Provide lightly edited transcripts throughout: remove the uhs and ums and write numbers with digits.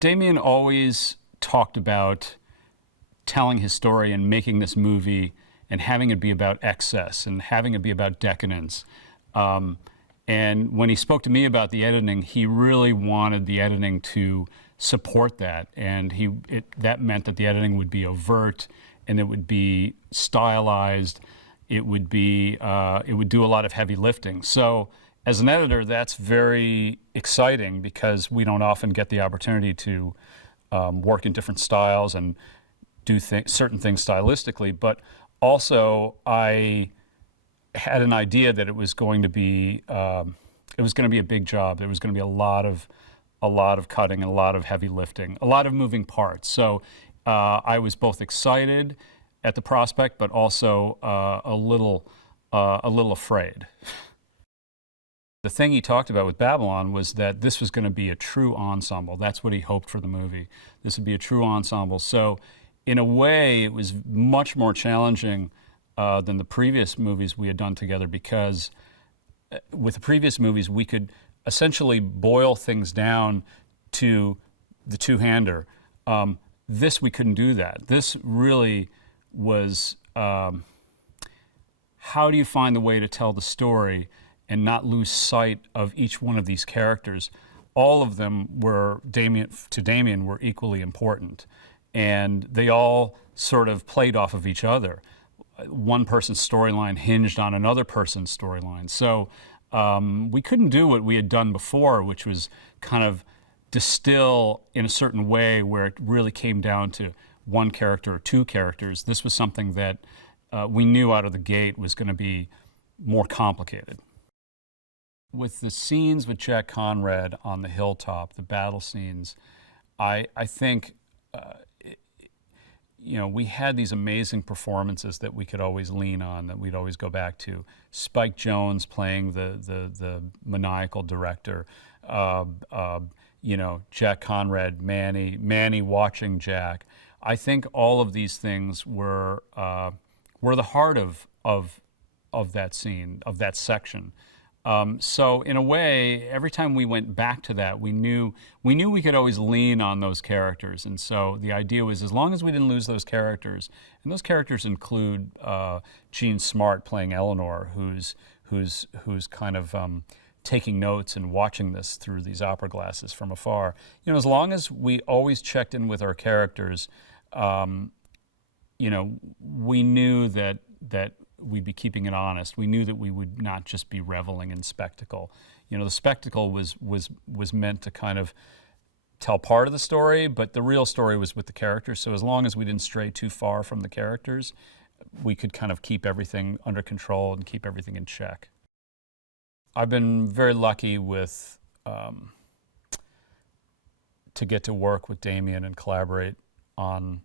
Damien always talked about telling his story and making this movie and having it be about excess and having it be about decadence. And when he spoke to me about the editing, he really wanted the editing to support that. And that meant that the editing would be overt and it would be stylized. It would do a lot of heavy lifting. So as an editor, that's very exciting because we don't often get the opportunity to work in different styles and do certain things stylistically. But also, I had an idea that it was going to be a big job. There was going to be a lot of cutting and a lot of heavy lifting, a lot of moving parts. So I was both excited at the prospect, but also a little afraid. The thing he talked about with Babylon was that this was going to be a true ensemble. That's what he hoped for the movie. This would be a true ensemble. So in a way, it was much more challenging than the previous movies we had done together, because with the previous movies, we could essentially boil things down to the two-hander. This, we couldn't do that. This really was, how do you find the way to tell the story and not lose sight of each one of these characters? All of them were, to Damien, were equally important. And they all sort of played off of each other. One person's storyline hinged on another person's storyline. So we couldn't do what we had done before, which was kind of distill in a certain way where it really came down to one character or two characters. This was something that we knew out of the gate was going to be more complicated. With the scenes with Jack Conrad on the hilltop, the battle scenes, I think we had these amazing performances that we could always lean on, that we'd always go back to. Spike Jonze playing the maniacal director, Jack Conrad, Manny watching Jack. I think all of these things were the heart of that scene, of that section. So in a way, every time we went back to that, we knew we could always lean on those characters. And so the idea was, as long as we didn't lose those characters, and those characters include Jean Smart playing Eleanor, who's kind of taking notes and watching this through these opera glasses from afar. As long as we always checked in with our characters, we knew that we'd be keeping it honest. We knew that we would not just be reveling in spectacle. The spectacle was meant to kind of tell part of the story, but the real story was with the characters. So as long as we didn't stray too far from the characters, we could kind of keep everything under control and keep everything in check. I've been very lucky to get to work with Damien and collaborate on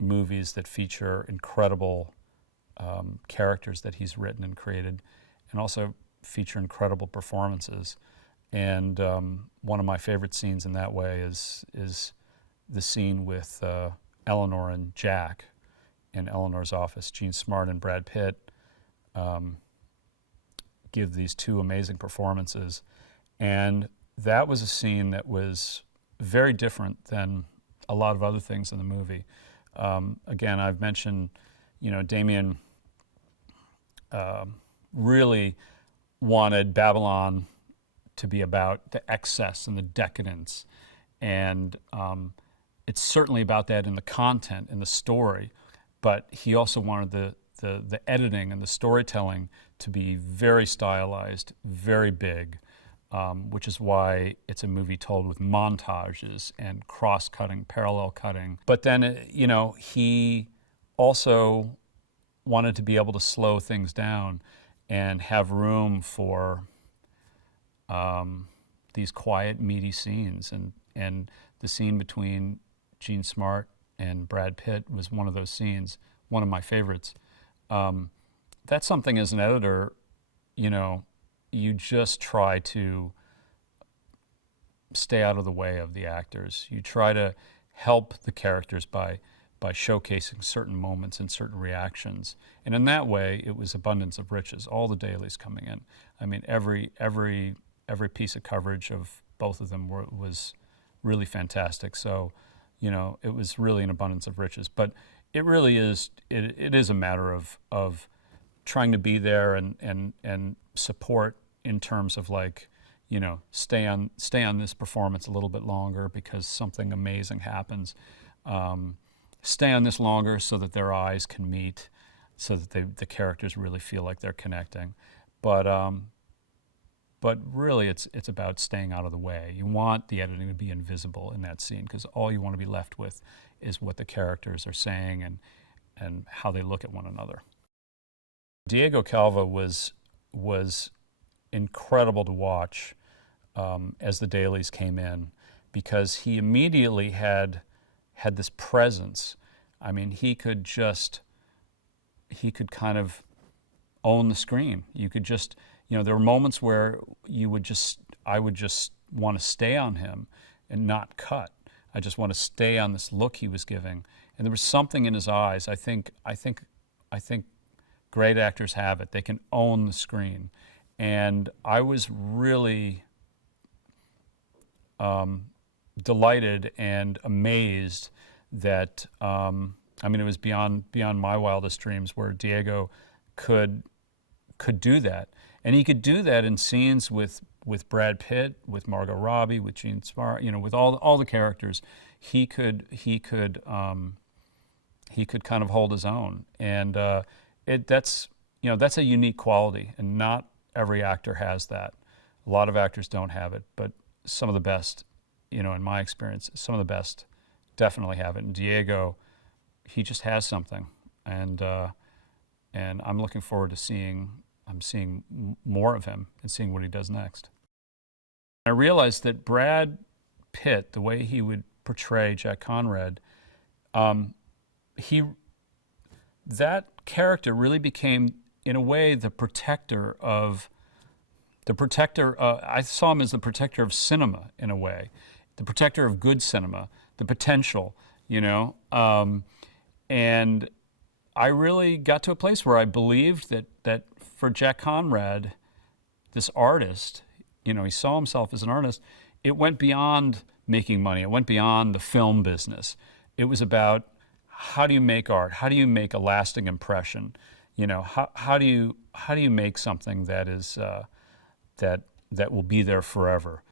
movies that feature incredible characters that he's written and created, and also feature incredible performances. And one of my favorite scenes in that way is the scene with Eleanor and Jack in Eleanor's office. Jean Smart and Brad Pitt give these two amazing performances. And that was a scene that was very different than a lot of other things in the movie. Again, I've mentioned, Damien really wanted Babylon to be about the excess and the decadence. And it's certainly about that in the content, in the story, but he also wanted the editing and the storytelling to be very stylized, very big, which is why it's a movie told with montages and cross-cutting, parallel cutting. But then, he also wanted to be able to slow things down and have room for these quiet, meaty scenes. And the scene between Jean Smart and Brad Pitt was one of those scenes, one of my favorites. That's something as an editor, you just try to stay out of the way of the actors. You try to help the characters by showcasing certain moments and certain reactions. And in that way, it was abundance of riches, all the dailies coming in. I mean, every piece of coverage of both of them was really fantastic. So, you know, it was really an abundance of riches. But it really is, it is a matter of trying to be there and support in terms of like, you know, stay on this performance a little bit longer because something amazing happens. Stay on this longer so that their eyes can meet, so that the characters really feel like they're connecting. But really, it's about staying out of the way. You want the editing to be invisible in that scene because all you want to be left with is what the characters are saying and how they look at one another. Diego Calva was incredible to watch as the dailies came in, because he immediately had this presence. I mean, he could kind of own the screen. You could just, you know, there were moments where I would just want to stay on him and not cut. I just want to stay on this look he was giving. And there was something in his eyes. I think great actors have it. They can own the screen. And I was really delighted and amazed that, I mean, it was beyond my wildest dreams where Diego could do that. And he could do that in scenes with Brad Pitt, with Margot Robbie, with Samara, you know, with all the characters. He could kind of hold his own. And that's a unique quality, and not every actor has that. A lot of actors don't have it, but some of the best, you know, in my experience, some of the best definitely have it. And Diego, he just has something, and I'm looking forward to seeing more of him and seeing what he does next. I realized that Brad Pitt, the way he would portray Jack Conrad, that character really became, in a way, the protector. I saw him as the protector of cinema, in a way, the protector of good cinema, the potential, you know. And I really got to a place where I believed that for Jack Conrad, this artist, you know, he saw himself as an artist. It went beyond making money. It went beyond the film business. It was about, how do you make art? How do you make a lasting impression? You know, how do you make something that is that will be there forever?